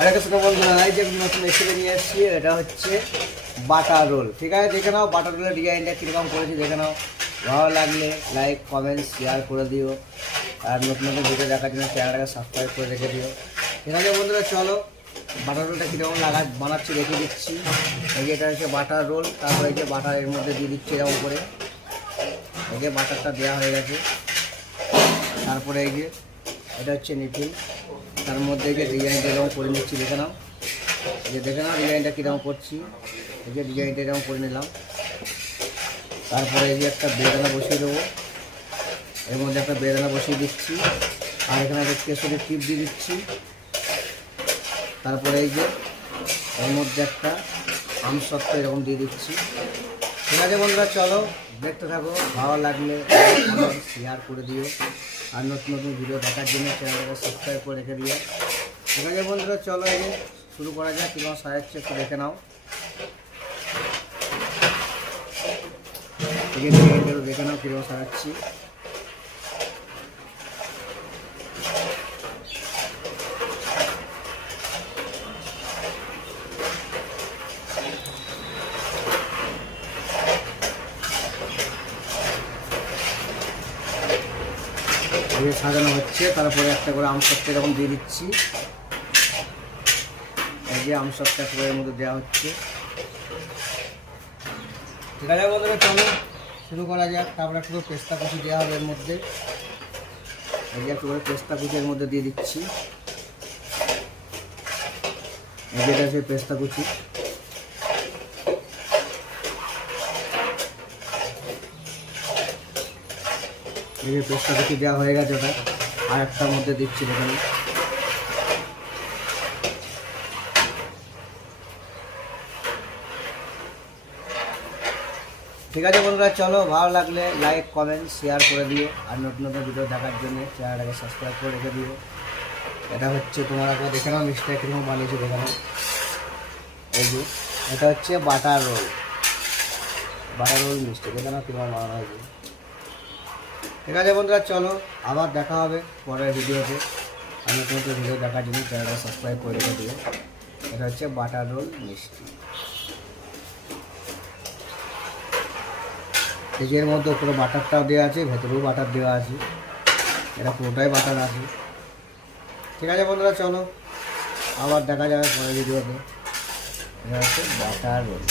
আরে কাছে বন্ধুরা, এই যে নতুন রেসিপি নিয়ে এসেছি, এটা হচ্ছে বাটার রোল। ঠিক আছে, দেখে নাও বাটার রোলের ডিজাইনটা কীরকম করেছি দেখে নাও। ভালো লাগলে লাইক কমেন্ট শেয়ার করে দিও, আর নতুন নতুন ভিডিও দেখার জন্য চ্যানেলটাকে সাবস্ক্রাইব করে রেখে দিও। ঠিক আছে বন্ধুরা, চলো বাটার রোলটা কীরকম বানাচ্ছি রেখে দিচ্ছি। এই যে এটা হচ্ছে বাটার রোল, তারপরে এই যে বাটার এর মধ্যে দিয়ে দিচ্ছি এরকম করে। এই যে বাটারটা দেওয়া হয়ে গেছে, তারপরে এই যে এটা হচ্ছে নিপিল, তার মধ্যে যে ডিজাইনটা এরকম করে নিচ্ছি দেখে নাও। এই যে দেখে নাও ডিজাইনটা কীরকম করছি, এই যে ডিজাইনটা এরকম করে নিলাম। তারপরে এই যে একটা বেদানা বসিয়ে দেবো, এর মধ্যে একটা বেদানা বসিয়ে দিচ্ছি, আর এখানে একটা কেশরের টিপ দিয়ে দিচ্ছি। তারপরে এই যে এর মধ্যে একটা আমসত্ত্ব এরকম দিয়ে দিচ্ছি। ঠিক আছে বন্ধুরা, চলো দেখতে থাকো, ভালো লাগলে শেয়ার করে দিও, আর নতুন নতুন ভিডিও দেখার জন্য চ্যানেলটাকে সাবস্ক্রাইব করে রেখে দিও। ঠিক আছে বন্ধুরা, চলো এই যে শুরু করা যাক। কীরকম সাজাচ্ছে একটু দেখে নাও। এই যে ডিজাইনগুলো দেখে নাও কীরকম সাজাচ্ছি। এই সাজানো হচ্ছে, তারপরে একটা করে আমসত্ত্ব এরকম দিয়ে দিচ্ছি। এই যে আমসত্ত্ব একটা এর মধ্যে দেওয়া হচ্ছে। ঠিক আছে বন্ধুরা, চলো শুরু করা যাক। তারপরে একটু পেস্তা কুচি দেওয়া হবে এর মধ্যে। এই যে একটু করে পেস্তা কুচি এর মধ্যে দিয়ে দিচ্ছি। এই যে এটা হচ্ছে পেস্তা কুচি। এই যে পেস্তা কুচি দেওয়া হয়ে গেছে, ওটা আর একটার মধ্যে দিচ্ছি এখানে। ঠিক আছে বন্ধুরা, চলো ভালো লাগলে লাইক কমেন্ট শেয়ার করে দিও, আর নতুন নতুন ভিডিও দেখার জন্য চ্যানেলটাকে সাবস্ক্রাইব করে রেখে দিও। এটা হচ্ছে তোমার একবার দেখে নাও মিষ্টি কীরকম বানিয়েছি দেখে নাও। এই যে এটা হচ্ছে বাটার রোল, বাটার রোল মিষ্টি দেখে নাও কীরকম বানানো হয়েছে। ঠিক আছে বন্ধুরা, চলো আবার দেখা হবে পরের ভিডিওতে। আর নতুন নতুন ভিডিও দেখার জন্য চ্যানেলটা সাবস্ক্রাইব করে রেখে দিও। এটা হচ্ছে বাটার রোল মিষ্টি। এর মধ্যে পুরো বাটারটাও দেওয়া আছে, ভেতরেও বাটার দেওয়া আছে, এটা পুরোটাই বাটার আছে। ঠিক আছে বন্ধুরা, চলো আবার দেখা যাবে পরের ভিডিওতে। এটা হচ্ছে বাটার রোল।